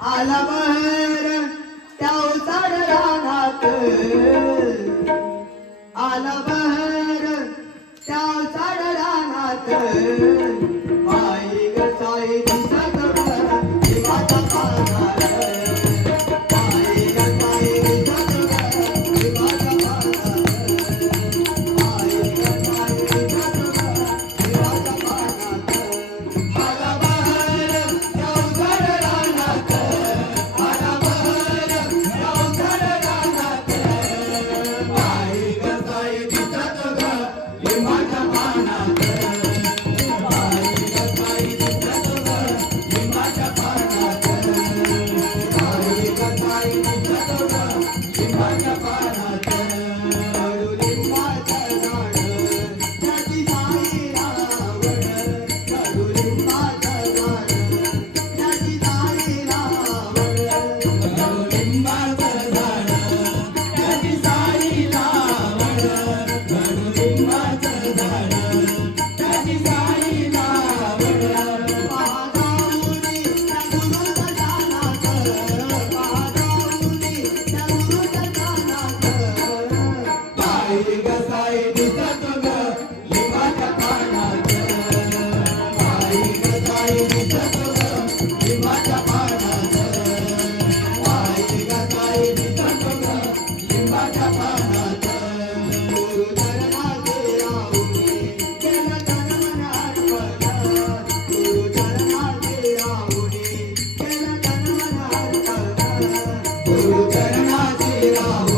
आला बहर त्या उतार रानात. आला बहर त्या उतार रानात. झाड Paulo.